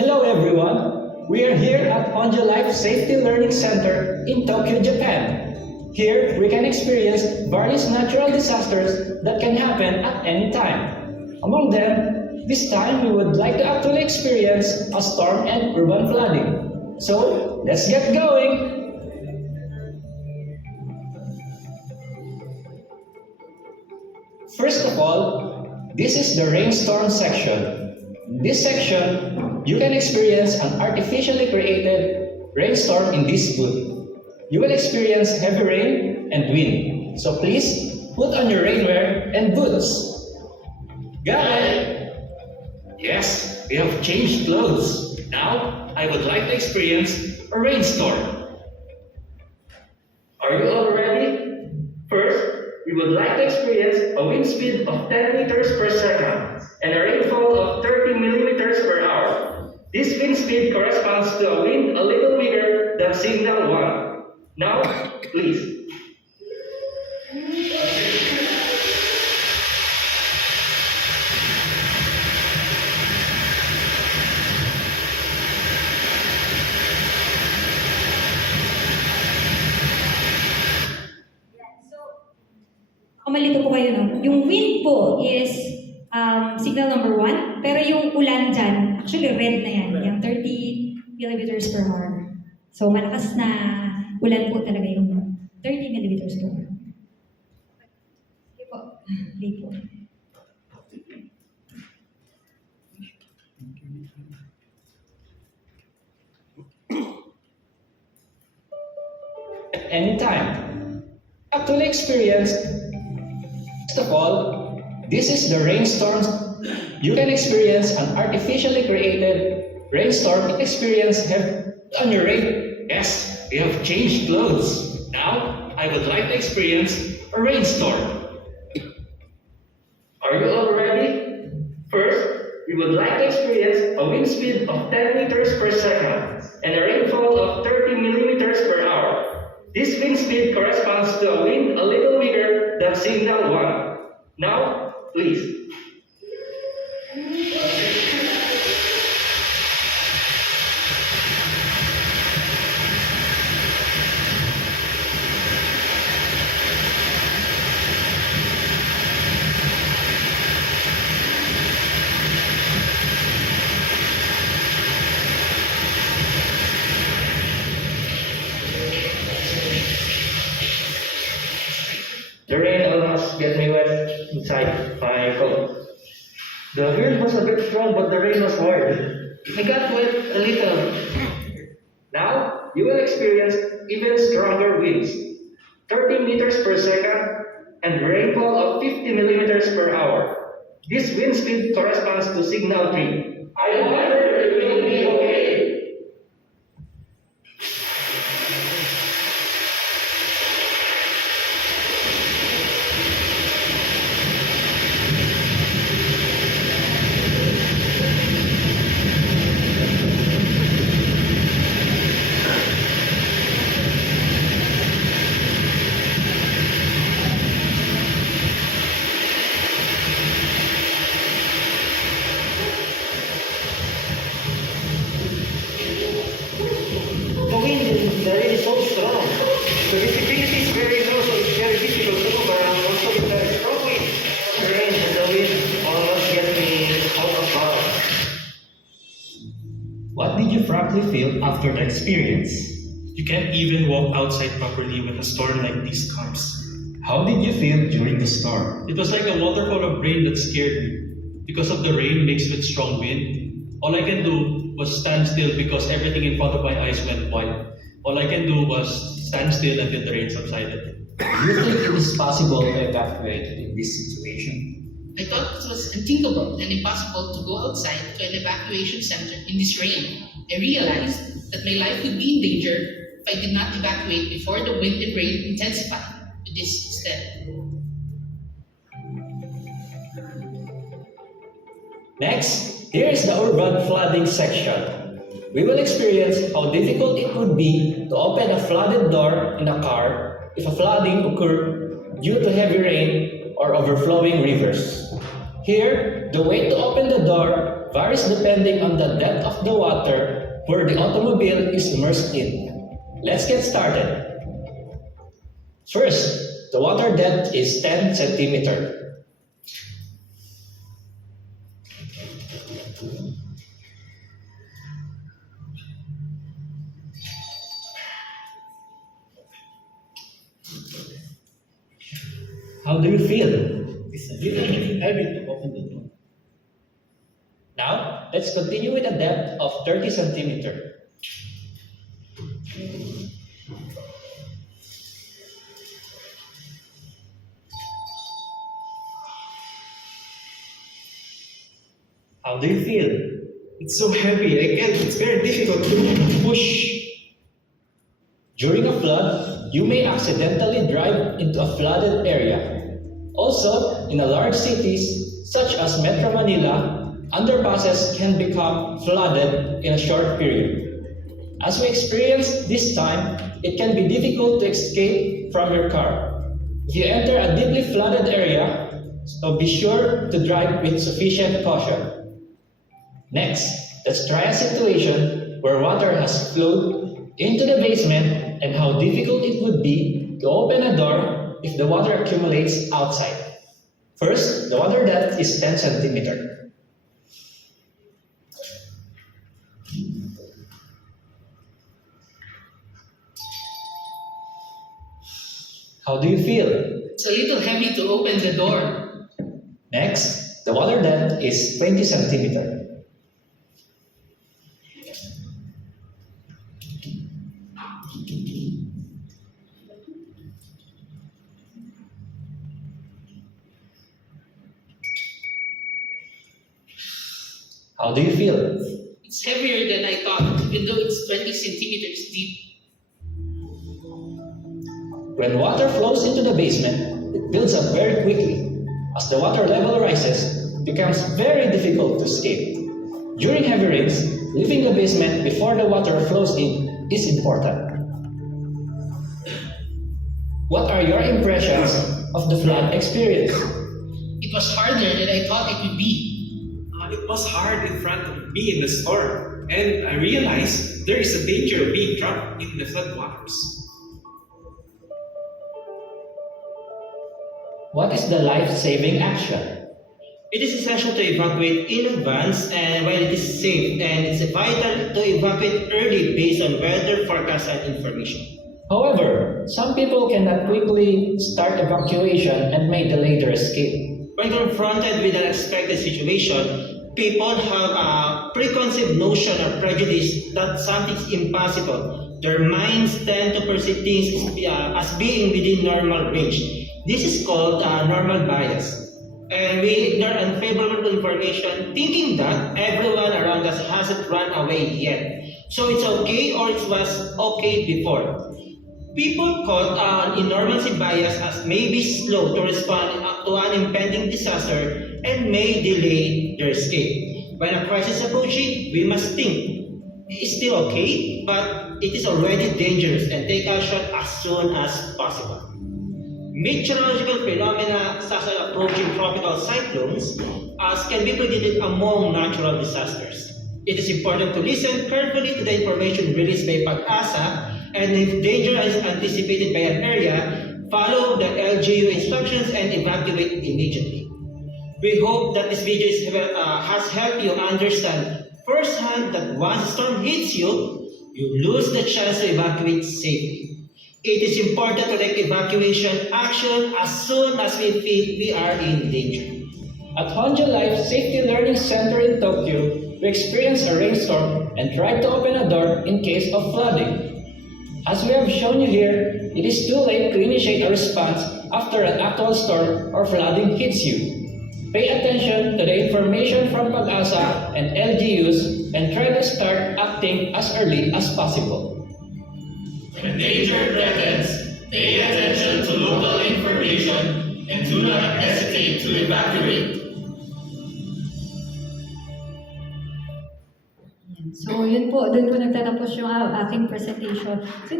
Hello everyone! We are here at Honja Life Safety Learning Center in Tokyo, Japan. Here we can experience various natural disasters that can happen at any time. Among them, this time we would like to actually experience a storm and urban flooding. So let's get going! First of all, this is the rainstorm section. In this section, you can experience an artificially created rainstorm in this booth. You will experience heavy rain and wind, so please put on your rainwear and boots. Got it? Yes, we have changed clothes. Now, I would like to experience a rainstorm. Are you all ready? First, we would like to experience a wind speed of 10 meters per second and a rainfall of 30 millimeters per hour. This wind speed corresponds to a wind a little bigger than signal 1. Now, please. Malito po kayo, no? Yung wind po is signal number 1, pero yung ulan dyan, actually red na yan, yung 30 millimeters per hour. So malakas na ulan po talaga yung 30 millimeters per hour. Sige po. Play po. At any time. Actually experienced. First of all, this is the rainstorm. You can experience an artificially created rainstorm. Experience have on your rain. Yes, we have changed clothes. Now, I would like to experience a rainstorm. Are you all ready? First, we would like to experience a wind speed of 10 meters per second and a rainfall of 30 millimeters per hour. This wind speed corresponds to a wind a little bigger than signal 1. Now, please. The rain almost get me wet inside my coat. The wind was a bit strong, but the rain was hard. I got wet a little. Now, you will experience even stronger winds, 30 meters per second, and rainfall of 50 millimeters per hour. This wind speed corresponds to signal 3. I wonder if it will be okay. The rain is so strong. The visibility is very low, so it's very difficult to move around. Also, with the strong wind, the rain and the wind almost get me out of balance. What did you frankly feel after the experience? You can't even walk outside properly when a storm like this comes. How did you feel during the storm? It was like a waterfall of rain that scared me. Because of the rain mixed with strong wind, all I can do was stand still because everything in front of my eyes went white. All I can do was stand still until the rain subsided. Do you think it is possible to evacuate in this situation? I thought it was unthinkable and impossible to go outside to an evacuation center in this rain. I realized that my life would be in danger if I did not evacuate before the wind and rain intensified to this extent. Next, here is the urban flooding section. We will experience how difficult it would be to open a flooded door in a car if a flooding occurred due to heavy rain or overflowing rivers. Here, the way to open the door varies depending on the depth of the water where the automobile is immersed in. Let's get started. First, the water depth is 10 centimeters. How do you feel? It's a little bit heavy to open the door. Now, let's continue with a depth of 30 centimeters. How do you feel? It's so heavy, it's very difficult to push. During a flood, you may accidentally drive into a flooded area. Also, in large cities such as Metro Manila, underpasses can become flooded in a short period. As we experience this time, it can be difficult to escape from your car. If you enter a deeply flooded area, so be sure to drive with sufficient caution. Next, let's try a situation where water has flowed into the basement and how difficult it would be to open a door if the water accumulates outside. First, the water depth is 10 centimeters. How do you feel? It's a little heavy to open the door. Next, the water depth is 20 centimeters. How do you feel? It's heavier than I thought, even though it's 20 centimeters deep. When water flows into the basement, it builds up very quickly. As the water level rises, it becomes very difficult to escape. During heavy rains, leaving the basement before the water flows in is important. What are your impressions of the flood experience? It was harder than I thought it would be. It was hard in front of me in the store, and I realized there is a danger of being trapped in the floodwaters. What is the life-saving action? It is essential to evacuate in advance and while it is safe, and it's vital to evacuate early based on weather forecast and information. However, some people cannot quickly start evacuation and may delay their escape. When confronted with an unexpected situation, people have a preconceived notion or prejudice that something is impossible. Their minds tend to perceive things as being within normal range. This is called normal bias. And we ignore unfavorable information, thinking that everyone around us hasn't run away yet. So it's okay, or it was okay before. People caught an enormity bias as may be slow to respond to an impending disaster and may delay their escape. When a crisis is approaching, we must think, it's still okay, but it is already dangerous, and take action as soon as possible. Meteorological phenomena such as approaching tropical cyclones can be predicted among natural disasters. It is important to listen carefully to the information released by PAGASA, and if danger is anticipated by an area, follow the LGU instructions and evacuate immediately. We hope that this video has helped you understand firsthand that once a storm hits you, you lose the chance to evacuate safely. It is important to take evacuation action as soon as we feel we are in danger. At Honjo Life Safety Learning Center in Tokyo, we experienced a rainstorm and tried to open a door in case of flooding. As we have shown you here, it is too late to initiate a response after an actual storm or flooding hits you. Pay attention to the information from PAGASA and LGUs and try to start acting as early as possible. When danger threatens, pay attention to local information and do not hesitate to evacuate. So yun po, doon po nagtatapos yung aking presentation. So,